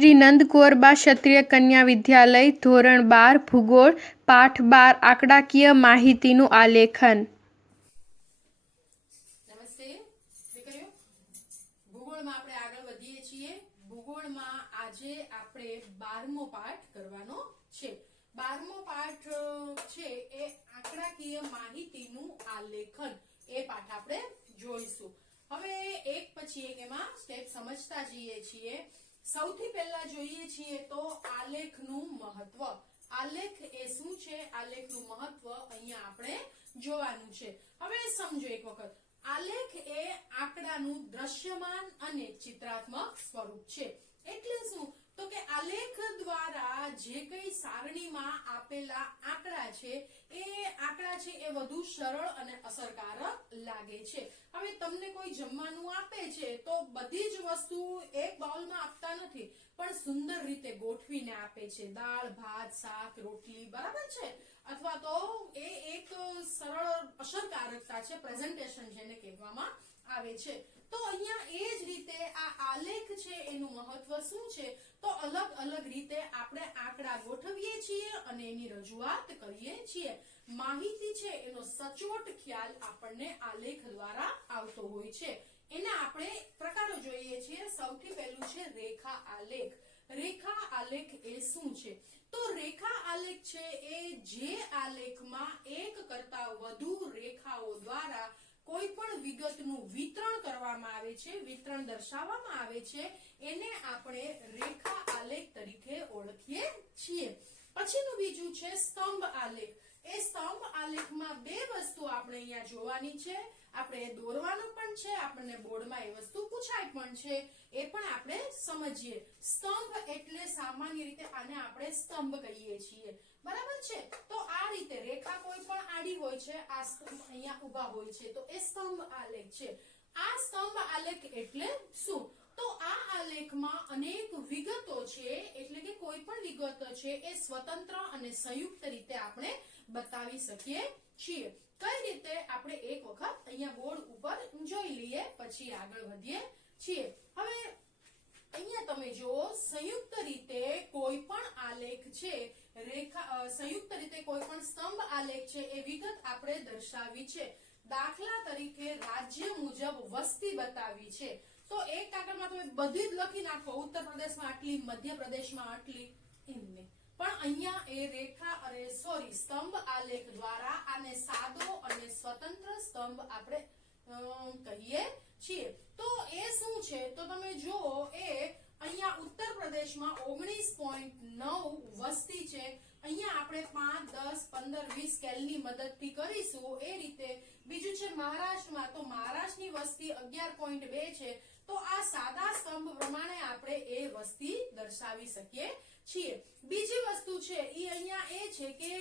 श्री नंदकौरबा क्षत्रिय कन्या विद्यालय ધોરણ 12 ભૂગોળ પાઠ 12 આંકડાકીય માહિતીનું આલેખન। નમસ્તે દીકરીઓ, ભૂગોળમાં આપણે આગળ વધીએ છીએ। ભૂગોળમાં આજે આપણે 12મો પાઠ કરવાનો છે। 12મો પાઠ છે એ આંકડાકીય માહિતીનું આલેખન, એ પાઠ આપણે જોઈશું। હવે એક પછી એક એમાં સ્ટેપ સમજતા જઈએ છીએ। સૌથી પહેલા જોઈએ છીએ તો આલેખનું મહત્વ। આલેખ એ શું છે, આલેખનું મહત્વ અહીંયા આપણે જોવાનું છે। હવે સમજો એક વખત, આલેખ એ આંકડાનું દ્રશ્યમાન અને ચિત્રાત્મક સ્વરૂપ છે। એટલે શું તો કે આલેખ દ્વારા જે કઈ સારણીમાં આપેલા આંકડા છે એ વધુ સરળ અને અસરકારક લાગે છે। હવે તમને કોઈ જમવાનું આપે છે તો બધી જ વસ્તુ એક બાઉલમાં આપતા નથી, પણ સુંદર રીતે ગોઠવીને આપે છે। દાળ, ભાત, શાક, રોટલી, બરાબર છે, અથવા તો એ એક સરળ અસરકારકતા છે, પ્રેઝન્ટેશન જેને કહેવામાં આવે છે। તો અહીંયા એ જ રીતે આ આલેખ છે એનું મહત્વ શું છે, તો અલગ અલગ રીતે આપણે આંકડા ગોઠવીએ છીએ અને એની રજૂઆત કરીએ છીએ। માહિતી છે એનો સચોટ ખ્યાલ આપણને આલેખ દ્વારા આવતો હોય છે। એના આપણે પ્રકારો જોઈએ છીએ। સૌથી પહેલું છે રેખા આલેખ। રેખા આલેખ એ શું છે, તો રેખા આલેખ છે એ જે આલેખમાં એક કરતા વધુ રેખાઓ દ્વારા કોઈ પણ વિગતનું વિતરણ કરવામાં આવે છે, વિતરણ દર્શાવવામાં આવે છે, એને આપણે રેખા આલેખ તરીકે ઓળખીએ છીએ। પછીનું બીજું છે સ્તંભ આલેખ। એ સ્તંભ આલેખમાં બે વસ્તુ આપણે અહીંયા જોવાની છે, આપણે દોરવાનું પણ છે, આપણને બોર્ડમાં એ વસ્તુ પૂછાય પણ છે, એ પણ આપણે સમજીએ। સ્તંભ એટલે સામાન્ય રીતે આને આપણે સ્તંભ કહીએ છીએ, બરાબર છે। તો આ રીતે રેખા કોઈ પણ આડી હોય છે, આ સ્તંભ અહીંયા ઊભા હોય છે, તો એ સ્તંભ આલેખ છે। આ સ્તંભ આલેખ એટલે શું, તો આ આલેખમાં અનેક વિગતો છે, એટલે કે કોઈ પણ વિગતો છે એ સ્વતંત્ર અને સંયુક્ત રીતે આપણે બતાવી શકીએ છીએ। કઈ રીતે આપણે એક વખત અહીંયા બોર્ડ ઉપર જોઈ લઈએ, પછી આગળ વધીએ છીએ। હવે અહીંયા તમે જુઓ, સંયુક્ત રીતે કોઈ પણ આલેખ છે, સંયુક્ત રીતે કોઈ પણ સ્તંભ આલેખ છે એ વિગત આપણે દર્શાવી છે। દાખલા તરીકે રાજ્ય મુજબ વસ્તી બતાવી છે, તો એક કાગળમાં તમે બધી જ લખી નાખો, ઉત્તર પ્રદેશમાં આટલી, મધ્યપ્રદેશમાં આટલી, એમને પણ અહીંયા એ રેખા અને સ્તંભ આલેખ દ્વારા આને સાદો અને સ્વતંત્ર સ્તંભ આપણે કહીએ છીએ। તો એ શું છે, તો તમે જુઓ, એ અહીંયા ઉત્તર પ્રદેશમાં 19.9 વસ્તી છે। અહીંયા આપણે 5, 10, 15, 20 સ્કેલની મદદથી કરીશું। એ રીતે બીજું છે મહારાષ્ટ્રમાં, તો મહારાષ્ટ્રની વસ્તી 11.2 છે। તો આ સાદા સ્તંભ પ્રમાણે આપણે એ વસ્તી દર્શાવી શકીએ છીએ। બીજી વસ્તુ છે એ અહીંયા એ છે કે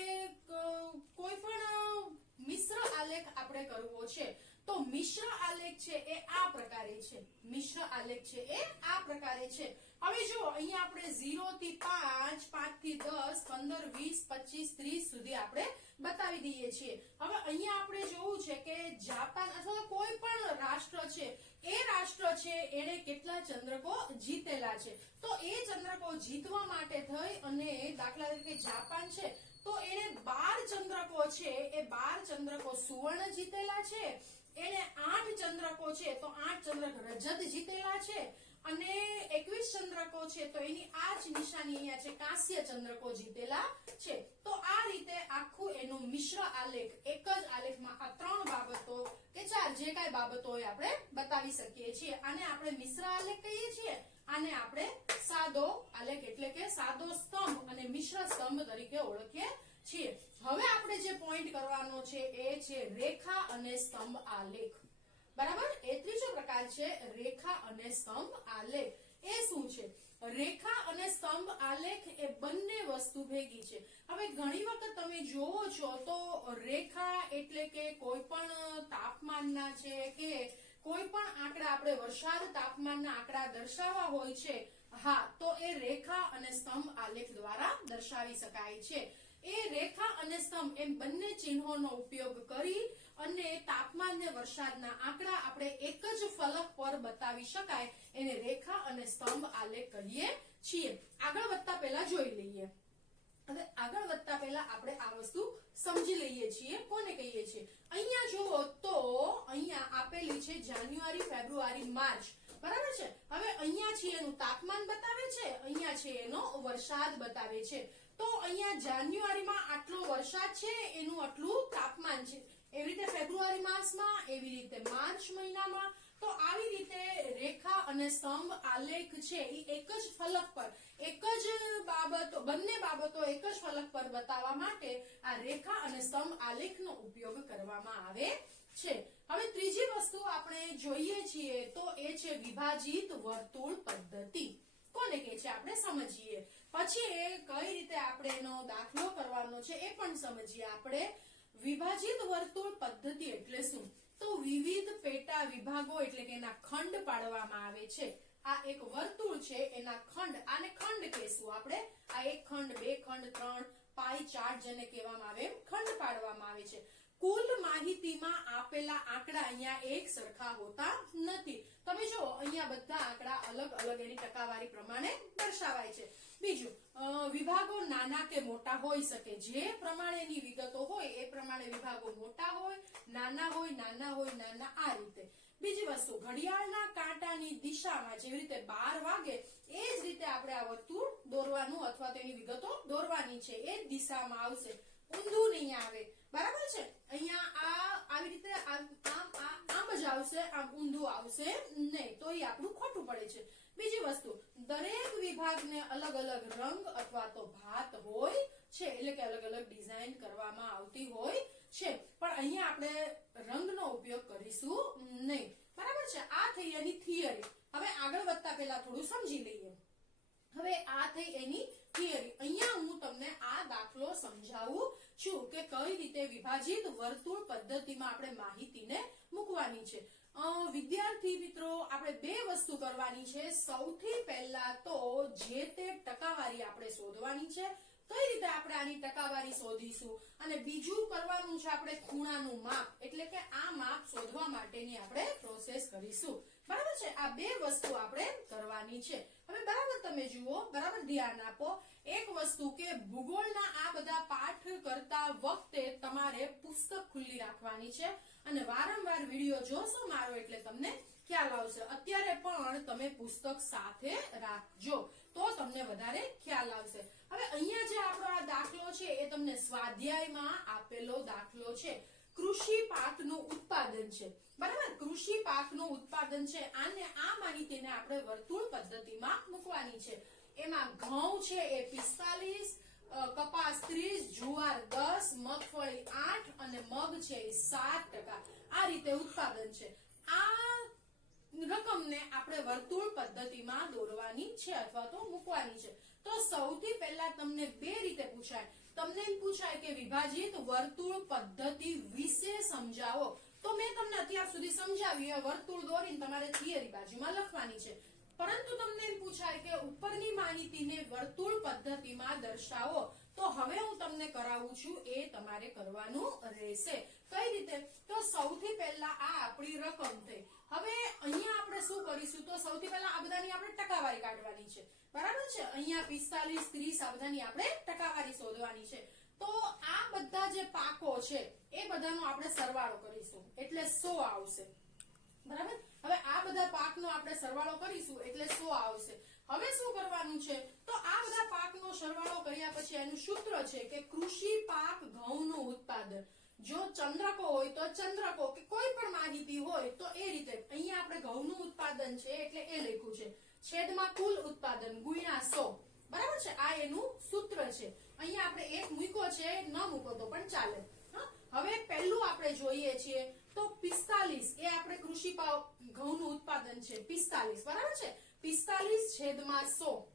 કોઈ પણ મિશ્ર આલેખ આપણે કરવો છે, તો મિશ્ર આલેખ છે એ આ પ્રકારે છે। મિશ્ર આલેખ છે એ આ પ્રકારે છે। હવે જો અહીંયા આપણે 0 થી 5, 5 થી 10, 15, 20, 25, 30 સુધી આપણે બતાવી દઈએ છીએ। હવે અહીંયા આપણે જોવું છે કે જાપાન અથવા કોઈ પણ રાષ્ટ્ર છે, એ રાષ્ટ્ર છે એને કેટલા ચંદ્રકો જીતેલા છે, તો એ ચંદ્રકો જીતવા માટે થઈ અને દાખલા તરીકે જાપાન છે, તો એને 12 ચંદ્રકો છે, એ 12 ચંદ્રકો સુવર્ણ જીતેલા છે, એને 8 ચંદ્રકો છે તો 8 ચંદ્રક રજત જીતેલા છે, અને 21 ચંદ્રકો છે તો એની આ જ નિશાની અહીંયા છે, કાંસ્ય ચંદ્રકો જીતેલા છે। તો આ રીતે આખું એનું મિશ્ર આલેખ, એક જ આલેખમાં આ ત્રણ બાબતો કે ચાર જે કાંઈ બાબતો હોય આપણે બતાવી શકીએ છીએ। આને આપણે મિશ્ર આલેખ કહીએ છીએ, આને આપણે સાદો આલેખ એટલે કે સાદો સ્તંભ અને મિશ્ર સ્તંભ તરીકે ઓળખીએ છીએ। હવે આપણે જે પોઈન્ટ કરવાનો છે એ છે રેખા અને સ્તંભ આલેખ, બરાબર। એ ત્રીજો પ્રકાર છે રેખા અને સ્તંભ આલેખ। એ શું છે, રેખા અને સ્તંભ આલેખ એ બંને વસ્તુ ભેગી છે। હવે ઘણી વખત તમે જોવો છો તો રેખા એટલે કે કોઈ પણ તાપમાનના છે કે કોઈ પણ આંકડા, આપણે વરસાદ તાપમાનના આંકડા દર્શાવવા હોય છે, હા, તો એ રેખા અને સ્તંભ આલેખ દ્વારા દર્શાવી શકાય છે। એ રેખા અને સ્તંભ એમ બંને ચિહ્નોનો ઉપયોગ કરી અને તાપમાન ને વરસાદના આંકડા આપણે એક જ ફલક પર બતાવી શકાય, એને રેખા અને સ્તંભ આલેખ કહીએ છીએ। સમજી લઈએ છીએ કોને કહીએ છીએ. અહીંયા જુઓ તો અહીંયા આપેલી છે જાન્યુઆરી, ફેબ્રુઆરી, માર્ચ. બરાબર છે. હવે અહીંયા છે એનું તાપમાન બતાવે છે, અહીંયા છે એનો વરસાદ બતાવે છે. તો અહીંયા જાન્યુઆરીમાં આટલો વરસાદ છે, એનું આટલું તાપમાન છે. એવી રીતે ફેબ્રુઆરી માસમાં, એવી રીતે માર્ચ મહિનામાં. તો આવી રીતે રેખા અને સ્તંભ આલેખ છે એ એક જ ફલક પર, એક જ બાબતો, બંને બાબતો એક જ ફલક પર બતાવવા માટે આ રેખા અને સ્તંભ આલેખનો ઉપયોગ કરવામાં આવે છે. હવે ત્રીજી વસ્તુ આપણે જોઈએ છીએ તો એ છે વિભાજિત વર્તુળ પદ્ધતિ. કોને કે છે આપણે સમજીએ. પછી એ કઈ રીતે આપણે એનો દાખલો કરવાનો છે એ પણ સમજીએ આપણે. વિભાજિત વર્તુળ પદ્ધતિ એટલે શું? તો વિવિધ પેટા વિભાગો એટલે કે એના ખંડ પાડવામાં આવે છે. આ એક વર્તુળ છે, એના ખંડ, આને ખંડ કહેશું આપણે. આ એક ખંડ, બે ખંડ, ત્રણ, પાઈ ચાર્ટ જેને કહેવામાં આવે એમ ખંડ પાડવામાં આવે છે. કુલ માહિતીમાં આપેલા આંકડા અહીંયા એક સરખા હોતા નથી. તમે જો અહીંયા બધા આંકડા અલગ અલગ એની ટકાવારી પ્રમાણે દર્શાવાય છે. બીજું, વિભાગો નાના કે મોટા હોઈ શકે. જે પ્રમાણેની વિગતો હોય એ પ્રમાણે વિભાગો મોટા હોય, નાના હોય, નાના હોય, નાના, આ રીતે. બીજી વસ્તુ, ઘડિયાળના કાંટાની દિશામાં જેવી રીતે 12 વાગે એ જ રીતે આપણે આ વર્તુળ દોરવાનું અથવા તેની વિગતો દોરવાની છે. એ જ દિશામાં આવશે, ઊંધું નહીં આવે. બરાબર છે. અહીંયા આ આવી રીતે આમ જ આવશે, આમ ઊંધું આવશે નહીં, તો એ આપણું ખોટું પડે છે. બીજી વસ્તુ, દરેક વિભાગને અલગ અલગ રંગ અથવા તો ભાત હોય છે, એટલે કે અલગ અલગ ડિઝાઇન કરવામાં આવતી હોય છે. પણ અહીંયા આપણે રંગનો ઉપયોગ કરીશું નહીં. બરાબર છે. આ થઈ એની થિયરી. હવે આગળ વધતા પહેલા થોડું સમજી લઈએ. હવે આ થઈ એની થિયરી. અહીંયા હું તમને આ દાખલો સમજાવું છું કે કઈ રીતે વિભાજિત વર્તુળ પદ્ધતિમાં આપણે માહિતીને મૂકવાની છે. વિદ્યાર્થી મિત્રો, આપણે બે વસ્તુ કરવાની છે. સૌથી પહેલા તો જે તે ટકાવારી આપણે શોધવાની છે. કઈ રીતે આપણે આની ટકાવારી શોધીશું? અને બીજું કરવાનું છે આપણે ખૂણાનું માપ, એટલે કે આ માપ શોધવા માટેની આપણે પ્રોસેસ કરીશું. બરાબર છે. આ બે વસ્તુ આપણે કરવાની છે. હવે બરાબર તમે જુઓ, બરાબર ધ્યાન આપો. એક વસ્તુ કે ભૂગોળના આ બધા પાઠ કરતા વખતે તમારે પુસ્તક ખુલ્લી રાખવાની છે અને વારંવાર વિડીયો જોશો મારો એટલે તમને ખ્યાલ આવશે. અત્યારે પણ તમે પુસ્તક સાથે રાખજો તો તમને વધારે ખ્યાલ આવશે. હવે અહીંયા જે આપણો આ દાખલો છે એ તમને સ્વાધ્યાયમાં આપેલો દાખલો છે. કૃષિ પાકનું ઉત્પાદન છે. બરાબર, કૃષિ પાકનું ઉત્પાદન છે. આને આ માહિતીને આપણે વર્તુળ પદ્ધતિમાં મૂકવાની છે. એમાં ઘઉં છે એ 45, કપાસ 30, જુવાર 10, મગફળી 8 અને મગ છે એ 7%. આ રીતે ઉત્પાદન છે. આ રકમને આપણે વર્તુળ પદ્ધતિમાં દોરવાની છે અથવા તો મૂકવાની છે. તો સૌથી પહેલા તમને બે રીતે પૂછાય. તમને એમ પૂછાય કે વિભાજિત વર્તુળ પદ્ધતિ વિશે સમજાવો. તો મેં તમને અત્યાર સુધી સમજાવી. વર્તુળ દોરીને તમારે થિયરી બાજુમાં લખવાની છે. પરંતુ તમને એમ પૂછાય કે ઉપરની માહિતીને વર્તુળ પદ્ધતિમાં દર્શાવો. તો હવે હું તમને કરાવું છું એ તમારે કરવાનું રહેશે. કઈ રીતે? તો સૌથી પહેલા આ આપણી રકમ થઈ. હવે અહીંયા આપણે શું કરીશું? તો સૌથી પહેલા આ બધાની આપણે ટકાવારી કાઢવાની છે. બરાબર છે. અહીંયા 45, 30 આ બધાની આપણે ટકાવારી શોધવાની છે. તો આ બધા જે પાકો છે એ બધાનો આપણે સરવાળો કરીશું એટલે 100 આવશે. બરાબર. હવે આ બધા પાકનો આપણે સરવાળો કરીશું એટલે 100 આવશે. હવે શું કરવાનું છે? તો આ બધા પાકનો સરવાળો કર્યા પછી એનું સૂત્ર છે કે કૃષિ પાક ઘઉંનું ઉત્પાદન. જો ચંદ્રકો હોય તો ચંદ્રકો કે કોઈ પણ માહિતી હોય તો એ રીતે. અહીંયા આપણે ઘઉંનું ઉત્પાદન છે એટલે એ લખ્યું છે. છેદમાં કુલ ઉત્પાદન ગુણ્યા 100. બરાબર છે. આ એનું સૂત્ર છે. અહીંયા આપણે એક મૂક્યો છે, ન મૂકો તો પણ ચાલે. હવે પહેલું આપણે જોઈએ છીએ તો 45 એ આપણે કૃષિ ઘઉંનું ઉત્પાદન છે 45. બરાબર છે. 45 છેદમાં 100.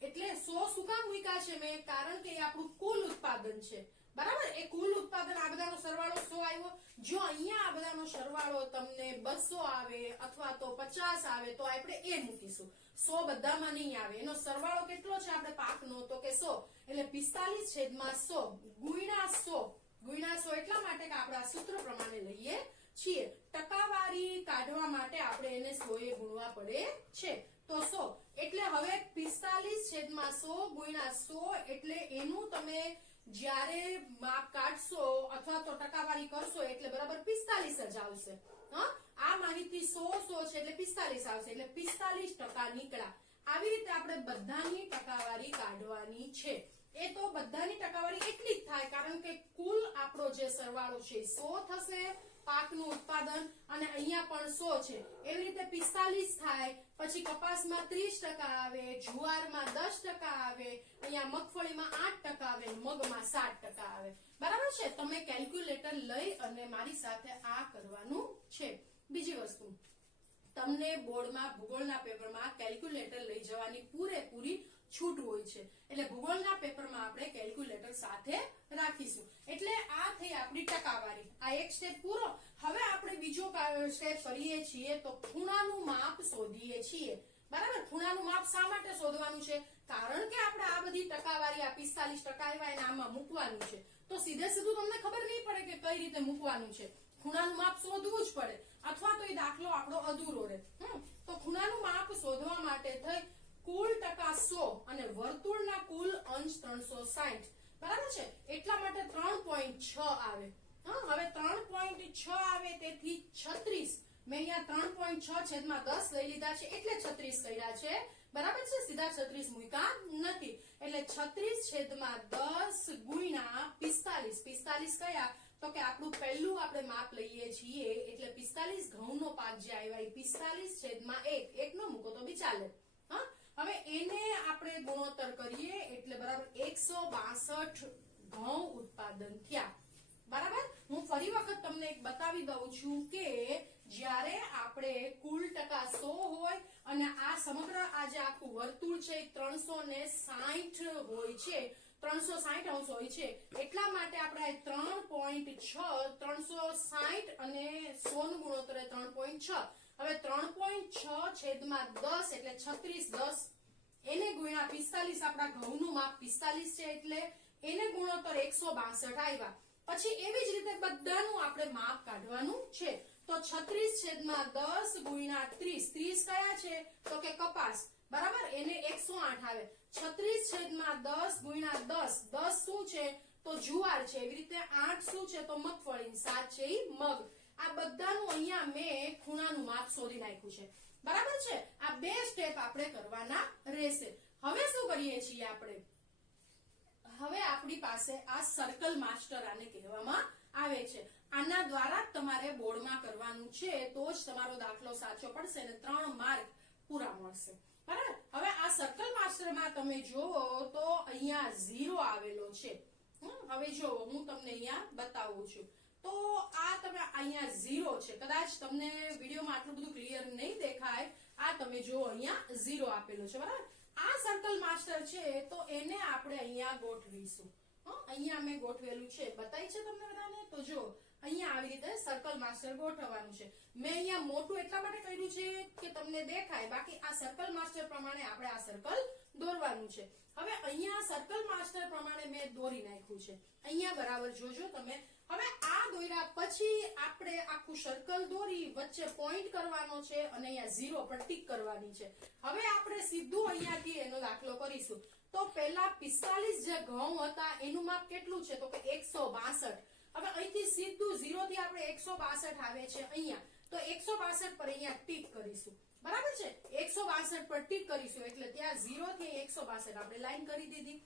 એટલે 100 શું કામ મૂક્યા છે મેં? કારણ કે એ આપણું કુલ ઉત્પાદન છે. બરાબર. એ કુલ ઉત્પાદન, આ બધાનો સરવાળો 100 આવ્યો. જો અહીંયા આ બધાનો સરવાળો તમને 200 આવે અથવા તો 50 આવે તો આપણે એ મૂકીશું. 100 બધામાં નહીં આવે. એનો સરવાળો કેટલો છે આપણે પાકનો? તો કે 100. એટલે 45 છેદમાં 100 ગુણ્યા 100. ગુણ્યા 100 એટલા માટે કે આપણે આ સૂત્ર પ્રમાણે લઈએ છીએ. ટકાવારી કાઢવા માટે આપણે એને 100 એ ગુણવા પડે છે. તો 100 એટલે હવે 45 છેદમાં 100 ગુણ્યા 100 એટલે એનું તમે જ્યારે માપ કાઢશો અથવા તો ટકાવારી કરશો એટલે બરાબર 45 જ આવશે. આ માહિતી 100 છે એટલે 45 આવશે, એટલે 45% નીકળ્યા. આવી રીતે આપણે બધાની ટકાવારી કાઢવાની છે. એ તો બધાની ટકાવારી એટલી જ થાય કારણ કે કુલ આપણો જે સરવાળો છે 100 થશે પાકનું ઉત્પાદન, અને અહીંયા પણ 100 છે. એવી રીતે 45 થાય, પછી કપાસમાં 30% આવે, જુવારમાં 10% આવે, અહીંયા મગફળીમાં 8% આવે, મગમાં 7% આવે. બરાબર છે. તમે કેલ્ક્યુલેટર લઈ અને મારી સાથે આ કરવાનું છે. બીજી વસ્તુ, તમને બોર્ડમાં ભૂગોળના પેપરમાં કેલ્ક્યુલેટર લઈ જવાની પૂરેપૂરી છૂટ હોય છે, એટલે ભૂગોળના પેપરમાં આપણે કેલ્ક્યુલેટર સાથે રાખીશું. એટલે આ થઈ આપણી ટકાવારી. આ એક સ્ટેપ પૂરો. હવે આપણે બીજો સ્ટેપ કરીએ છીએ તો ખૂણાનું માપ શોધીએ છીએ. બરાબર. ખૂણાનું માપ શા માટે શોધવાનું છે? કારણ કે આપણે આ બધી ટકાવારી, આ 45% આવ્યા એને આમાં મૂકવાનું છે. તો સીધે સીધું તમને ખબર નહીં પડે કે કઈ રીતે મૂકવાનું છે. ખૂણાનું માપ શોધવું જ પડે, અથવા તો એ દાખલો આપણો અધૂરો રહે. તો ખૂણાનું માપ શોધવા માટે થઈ કુલ ટકા 100 અને વર્તુળના કુલ અંશ 360. બરાબર છે. એટલા માટે 3.6 આવે. હવે 3.6 આવે તેથી 36. મેં અહીંયા 3.6 છેદમાં 10 લઈ લીધા છે એટલે 36 કર્યા છે. બરાબર છે. સીધા 36 મૂક્યા નથી, એટલે 36 છેદમાં 10 ગુણ્યા 45. 45 કયા? તો કે આપણું પહેલું આપણે માપ લઈએ છીએ એટલે 45 ઘઉંનો પાક જે આવ્યા એ 45 છેદમાં 1. 1 નો મૂકો તો બી ચાલે. હવે એને આપણે ગુણોત્તર કરીએ એટલે બરાબર 162 ઘઉં ઉત્પાદન થયા. બરાબર. હું ફરી વખત તમને એક બતાવી દઉં છું કે જ્યારે આપણે કુલ ટકા 100 હોય અને આ સમગ્ર આ જે આખું વર્તુળ છે 360 હોય છે, 360 અંશ હોય છે, એટલા માટે આપણે 3.6 360 અને 100 નું ગુણોત્તર 3.6. હવે 3.6 છેદમાં 10 એટલે 36. 10 એને ગુણ્યા 45. આપણા ઘઉંનું માપ 45 છે એટલે એને ગુણોત્તર 162 આવ્યા. પછી એવી જ રીતે બધાનું આપણે માપ કાઢવાનું છે. તો 36 છેદમાં 10 ગુણ્યા 30. 30 કયા છે? તો કે કપાસ. બરાબર. એને 108 આવે. 36 છેદમાં 10 ગુણ્યા 10. 10 શું છે? તો જુવાર છે. એવી રીતે 8 શું છે? તો મગફળી. 7 છે ઈ મગ. આ બધાનું અહીંયા મેં ખૂણાનું માપ શોધી નાખ્યું છે. બરાબર છે. આ બે સ્ટેપ આપણે કરવાના રહેશે. હવે શું કરીએ છીએ આપણે? હવે આપણી પાસે આ સર્કલ માસ્ટર આને કહેવામાં આવે છે. આના દ્વારા તમારે બોર્ડમાં કરવાનું છે તો જ તમારો દાખલો સાચો પડશે અને 3 માર્ક પૂરા મળશે. બરાબર. હવે આ સર્કલ માસ્ટરમાં તમે જોવો તો અહીંયા 0 આવેલો છે. હવે જો હું તમને અહીંયા બતાવું છું તો આ તમે અહીંયા 0 છે. કદાચ તમને વિડીયોમાં આટલું બધું ક્લિયર નહીં દેખાય. આ તમે જો અહીંયા 0 આપેલો છે. બરાબર. આ સર્કલ માસ્ટર છે તો એને આપણે અહીંયા ગોઠવીશું. અહીંયા મેં ગોઠવેલું છે, બતાવી છે તમને બધાને. તો જો અહીંયા આવી રીતે સર્કલ માસ્ટર ગોઠવવાનું છે. મેં અહીંયા મોટું એટલા માટે કર્યું છે કે તમને દેખાય, બાકી આ સર્કલ માસ્ટર પ્રમાણે આપણે આ સર્કલ દોરવાનું છે. હવે અહીંયા સર્કલ માસ્ટર પ્રમાણે મેં દોરી નાખ્યું છે. અહીંયા બરાબર જોજો તમે. હવે આ દોર્યા પછી આપણે આખું સર્કલ દોરી વચ્ચે પોઈન્ટ કરવાનો છે અને અહીંયા 0 પર ટીક કરવાની છે. હવે આપણે સીધું અહીંયાથી એનો દાખલો કરીશું. તો પહેલા 45 જે ઘઉં હતા એનું માપ કેટલું છે? તો કે 162. હવે અહીંથી સીધું 0 થી આપણે 162 આવે છે અહીંયા, તો 162 પર અહીંયા ટીક કરીશું. બરાબર છે. 162 પર ટીક કરીશું એટલે ત્યાં 0 થી 162 આપણે લાઈન કરી દીધી.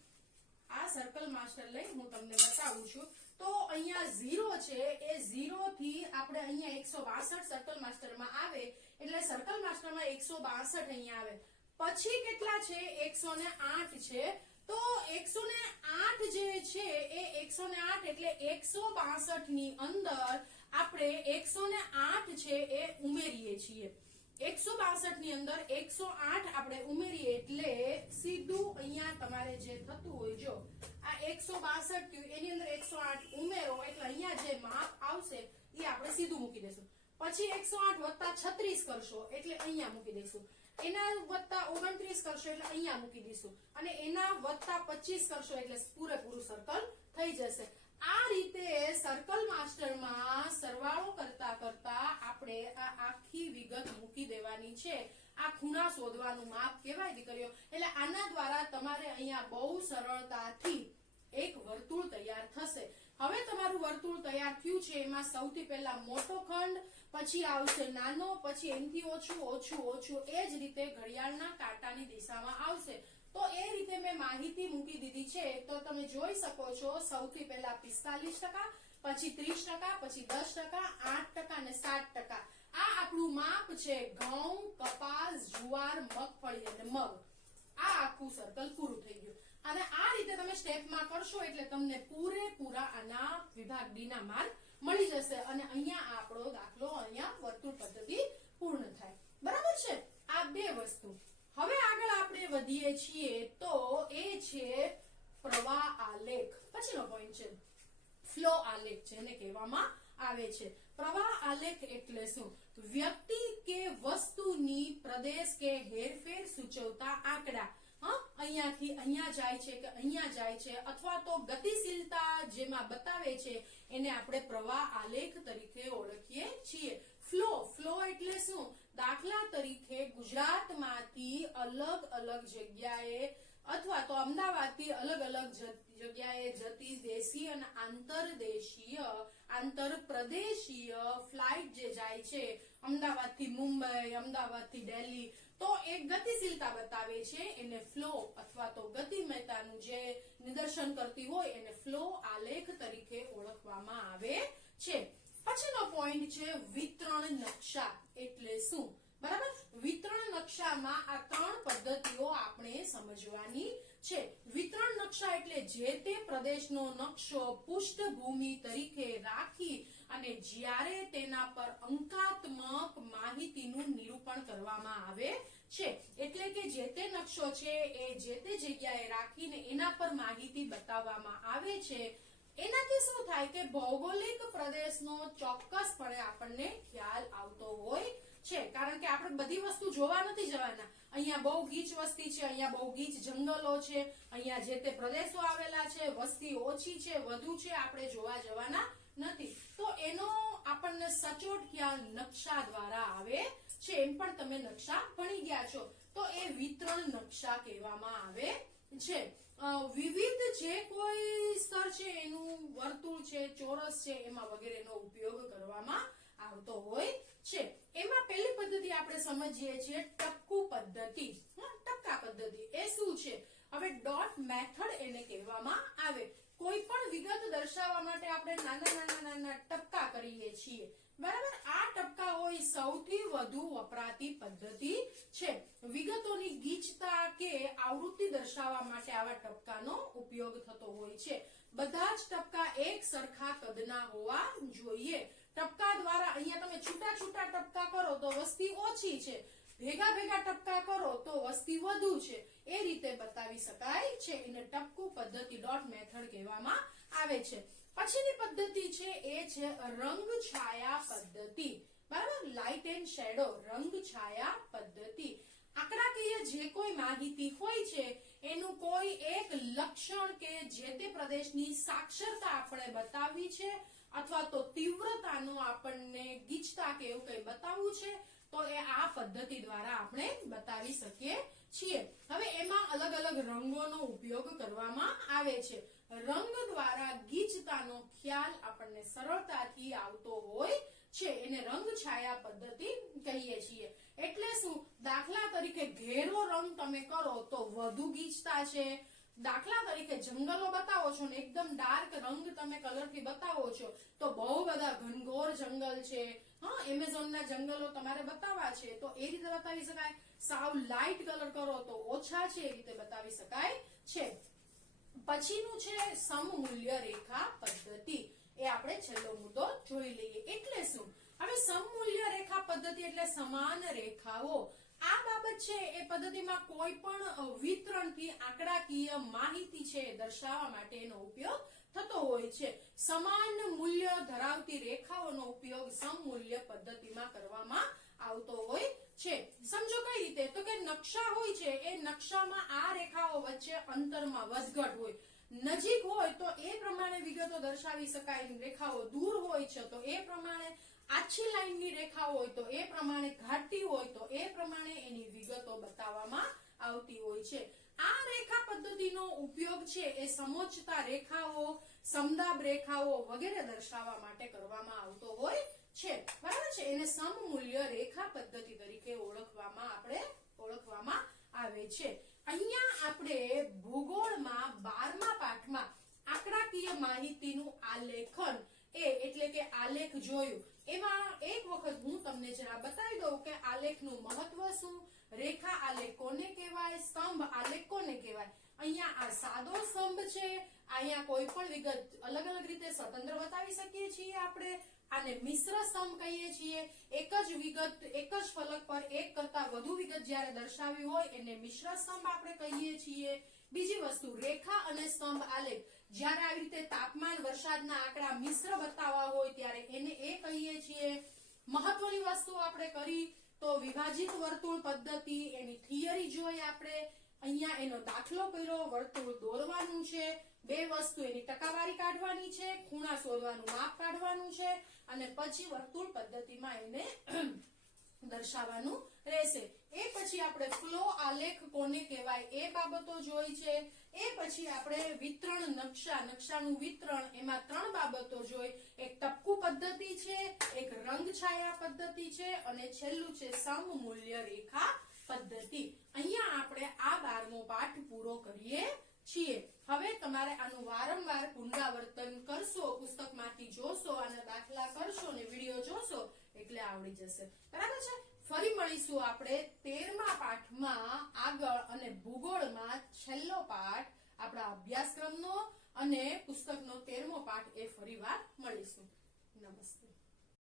આ સર્કલ માસ્ટર લઈ હું તમને બતાવું છું. તો અહીંયા 0 છે એ 0 થી આપણે અહીંયા 162 સર્કલ માસ્ટરમાં આવે એટલે સર્કલ માસ્ટરમાં 162 અહીંયા આવે. પછી કેટલા છે? 108 છે. તો 108 જે છે એ 108 એટલે 162 ની અંદર આપણે 108 છે એ ઉમેરીએ છીએ. 162 ની અંદર 108 આપણે ઉમેરીએ એટલે સીધું અહીંયા તમારે જે થતું હોય, જો આ 162 એની અંદર 108 ઉમેરો એટલે અહીંયા જે માપ આવશે એ આપણે સીધું મૂકી દેશું. પછી 108 વત્તા 36 કરશો એટલે અહીંયા મૂકી દઈશું. એના વત્તા 29 કરશો એટલે અહીંયા મૂકી દઈશું અને એના વત્તા 25 કરશો એટલે પૂરેપૂરું સર્કલ થઈ જશે. આ રીતે સર્કલ માસ્ટરમાં સરવાળો કરતા કરતા આપણે આ આખી વિગત મૂકી દેવાની છે. આ ખૂણા શોધવાનું માપ કહેવાય દીકરીઓ. એટલે આના દ્વારા તમારે અહીંયા બહુ સરળતાથી એક વર્તુળ તૈયાર થશે. હવે તમારું વર્તુળ તૈયાર થયું છે, એમાં સૌથી પહેલા મોટો ખંડ, પછી આવશે નાનો, પછી એનથી ઓછું, ઓછું, ઓછું, એ જ રીતે ઘડિયાળના કાંટાની દિશામાં આવશે. તો એ રીતે મેં માહિતી મૂકી દીધી છે. તો તમે જોઈ શકો છો, સૌથી પહેલા 45%, પછી 30%, પછી 10%, 8% અને 7%. આ આપણું માપ છે ઘઉં, કપાસ, જુવાર, મગફળી અને મગ. આ આખું સર્કલ પૂરું થઈ ગયું. અને આ રીતે તમે સ્ટેપમાં કરશો એટલે તમને પૂરેપૂરા આના વિભાગ ડી ના માર્ક મળી જશે. અને અહીંયા આપણો દાખલો, અહીંયા વર્તુળ પદ્ધતિ પૂર્ણ થાય. બરાબર છે? આ બે વસ્તુ. હવે આગળ આપણે વધીએ છીએ તો એ છે પ્રવાહ આલેખ. પછીનો પોઈન્ટ છે ફ્લો આલેખ, જેને કહેવામાં આવે છે. પ્રવાહ આલેખ એટલે શું? વ્યક્તિ કે વસ્તુની પ્રદેશ કે હેરફેર સૂચવતા આંકડા. અહીંયાથી અહીંયા જાય છે કે અહીંયા જાય છે, અથવા તો ગતિશીલતા જેમાં બતાવે છે, એને આપણે પ્રવાહ આલેખ તરીકે ઓળખીએ છીએ. ફ્લો એટલે શું? દાખલા તરીકે ગુજરાતમાંથી અલગ અલગ જગ્યાએ અથવા તો અમદાવાદથી અલગ અલગ જગ્યાએ જતી દેશી અને આંતરદેશીય, આંતરપ્રદેશીય ફ્લાઇટ જે જાય છે, અમદાવાદથી મુંબઈ, અમદાવાદથી દિલ્હી, તો એ ગતિશીલતા બતાવે છે, એને ફ્લો અથવા તો ગતિમયતાનું જે નિદર્શન કરતી હોય એને ફ્લો આલેખ તરીકે ઓળખવામાં આવે છે. પછીનો પોઈન્ટ છે વિતરણ નકશા એટલે શું? બરાબર? વિતરણ નકશામાં આ ત્રણ પદ્ધતિઓ આપણે સમજવાની છે. વિતરણ નકશા એટલે જે તે પ્રદેશનો નકશો પૃષ્ઠભૂમિ તરીકે રાખી અને જ્યારે તેના પર અંકાત્મક માહિતીનું નિરૂપણ કરવામાં આવે છે. એટલે કે જે તે નકશો છે એ જે તે જગ્યાએ રાખીને એના પર માહિતી બતાવવામાં આવે છે. એનાથી શું થાય કે ભૌગોલિક પ્રદેશનો ચોક્કસપણે આપણને ખ્યાલ આવતો હોય છે. કારણ કે આપણે બધી વસ્તુ જોવા નથી જવાના. અહીંયા બહુ ગીચ વસ્તી છે, અહીંયા બહુ ગીચ જંગલો છે, અહીંયા જે તે પ્રદેશો આવેલા છે, વસ્તી ઓછી છે, વધુ છે, આપણે જોવા જવાના નથી. તો એનો આપણને સચોટ ખ્યાલ નકશા દ્વારા આવે છે. એમ પણ તમે નકશા ભણી ગયા છો. તો એ વિતરણ નકશા કહેવામાં આવે છે. વિવિધ જે કોઈ સ્તર છે, એનું વર્તુળ છે, ચોરસ છે, એમાં વગેરેનો ઉપયોગ કરવામાં આવતો હોય છે. એમાં પહેલી પદ્ધતિ આપણે સમજીએ છીએ ટપકું પદ્ધતિ. ટપકા પદ્ધતિ એ શું છે? હવે ડોટ મેથડ એને કહેવામાં આવે. કોઈ પણ વિગત દર્શાવવા માટે આપણે નાના ટપકા કરીએ છીએ. બરાબર? આ ટપકા હોય સૌથી વધુ વપરાતી પદ્ધતિ છે. વિગતોની ગીચતા કે આવૃત્તિ દર્શાવવા માટે આવા ટપકાનો ઉપયોગ થતો હોય છે. બધા જ ટપકા એક સરખા કદના હોવા જોઈએ. ટપકા દ્વારા અહીંયા તમે છૂટા છૂટા ટપકા કરો તો વસ્તી ઓછી છે, ભેગા ભેગા ટપકા કરો તો વસ્તી વધુ છે, એ રીતે બતાવી શકાય છે. એને ટપકું પદ્ધતિ, ડોટ મેથડ કહેવામાં આવે છે. પછીની પદ્ધતિ છે એ છે રંગ છાયા પદ્ધતિ. બરાબર? લાઇટ એન્ડ શેડો, રંગ છાયા પદ્ધતિ. આંકડાકીય જે કોઈ માહિતી હોય છે એનું કોઈ એક લક્ષણ કે જે તે પ્રદેશની સાક્ષરતા આપણે બતાવવી છે, અથવા તો તીવ્રતાનો આપણને ગીચતા કે એવું કંઈ બતાવવું છે, તો એ આ પદ્ધતિ દ્વારા આપણે બતાવી શકીએ છીએ. હવે એમાં અલગ અલગ રંગોનો ઉપયોગ કરવામાં આવે છે. રંગ દ્વારા ગીચતાનો ખ્યાલ આપણને સરળતાથી આવતો હોય છે. એને રંગ છાયા પદ્ધતિ કહીએ છીએ. એટલે શું? દાખલા તરીકે ઘેરો રંગ તમે કરો તો વધુ ગીચતા છે. દાખલા તરીકે જંગલો બતાવો છો ને એકદમ ડાર્ક રંગ તમે કલરથી બતાવો છો તો બહુ બધા ઘનઘોર જંગલ છે, એમેઝોનના જંગલો તમારે બતાવવા છે તો એ રીતે બતાવી શકાય. સાવ લાઇટ કલર કરો તો ઓછા છે, એ રીતે બતાવી શકાય છે. પછીનું છે સમમૂલ્ય રેખા પદ્ધતિ. એ આપણે છેલ્લો મુદ્દો જોઈ લઈએ. એટલે શું? હવે સમમૂલ્ય રેખા પદ્ધતિ એટલે સમાન રેખાઓ. આ બાબત છે એ પદ્ધતિમાં કોઈ પણ વિતરણથી આંકડાકીય માહિતી છે દર્શાવવા માટેનો ઉપયોગ થતો હોય છે. સમાન મૂલ્ય ધરાવતી રેખાઓનો ઉપયોગ સમમૂલ્ય પદ્ધતિમાં કરવામાં આવતો હોય છે. સમજો કઈ રીતે? તો કે નકશા હોય છે, એ નકશામાં આ રેખાઓ વચ્ચે અંતરમાં વધઘટ હોય. નજીક હોય તો એ પ્રમાણે વિગતો દર્શાવી શકાય, રેખાઓ દૂર હોય છે તો એ પ્રમાણે આછી લાઈનની રેખા હોય તો એ પ્રમાણે, ઘાટી હોય તો એ પ્રમાણે એની વિગતો બતાવવામાં આવતી હોય છે. આ રેખા પદ્ધતિનો ઉપયોગ છે એ સમોચ્ચતા રેખાઓ, સમદાબ રેખાઓ વગેરે દર્શાવવા માટે કરવામાં આવતો હોય છે, બરાબર છે. એને સમમૂલ્ય રેખા પદ્ધતિ તરીકે ઓળખવામાં આવે છે. અહીંયા આપણે ભૂગોળમાં 12મા પાઠમાં આંકડાકીય માહિતીનું આલેખન એટલે કે આલેખ જોયું. એમાં એક વખત હું તમને જરા બતાવી દઉં કે આલેખનું મહત્વ શું, રેખા આલેખ કોને કહેવાય, સ્તંભ આલેખ કોને કહેવાય. અહીંયા આ સાદો સ્તંભ છે, અહીંયા કોઈ પણ વિગત અલગ અલગ રીતે સ્વતંત્ર બતાવી શકીએ છીએ આપણે. આને મિશ્ર સ્તંભ કહીએ છીએ. એક જ વિગત એક જ ફલક પર એક કરતા વધુ વિગત જ્યારે દર્શાવી હોય એને મિશ્ર સ્તંભ આપણે કહીએ છીએ. બીજી વસ્તુ, રેખા અને સ્તંભ આલેખ જ્યારે આવી રીતે તાપમાન, વરસાદના આંકડા મિશ્ર બતાવવા હોય ત્યારે એને એ કહીએ છીએ. મહત્વની વસ્તુ આપણે કરી તો વિભાજિત વર્તુળ પદ્ધતિ, એની થિયરી જોઈ આપણે. અહીંયા એનો દાખલો કર્યો, વર્તુળ દોરવાનું છે, બે વસ્તુ એની ટકાવારી કાઢવાની છે, ખૂણા શોધવાનું માપ કાઢવાનું છે અને પછી વર્તુળ પદ્ધતિમાં એને દર્શાવવાનું રહેશે. એ પછી આપણે ફ્લો આલેખ કોને કહેવાય એ બાબતો જોઈ છે. એ પછી આપણે વિતરણ નકશાનું વિતરણ, એમાં 3 બાબતો જોઈ. એક ટપકું પદ્ધતિ છે, એક રંગ છાયા પદ્ધતિ છે અને છેલ્લું છે સમમૂલ્ય રેખા પદ્ધતિ. અહીંયા આપણે આ 12મો પાઠ પૂરો કરીએ છીએ. હવે તમારે આનું વારંવાર પુનરાવર્તન કરશો, પુસ્તકમાંથી જોશો અને દાખલા કરશો ને વિડીયો જોશો એટલે આવડી જશે, બરાબર છે. ફરી મળીશું આપણે 13મા પાઠમાં આગળ અને ભૂગોળમાં છેલ્લો પાઠ આપણા અભ્યાસક્રમનો અને પુસ્તકનો 13મો પાઠ એ ફરીવાર મળીશું. નમસ્તે.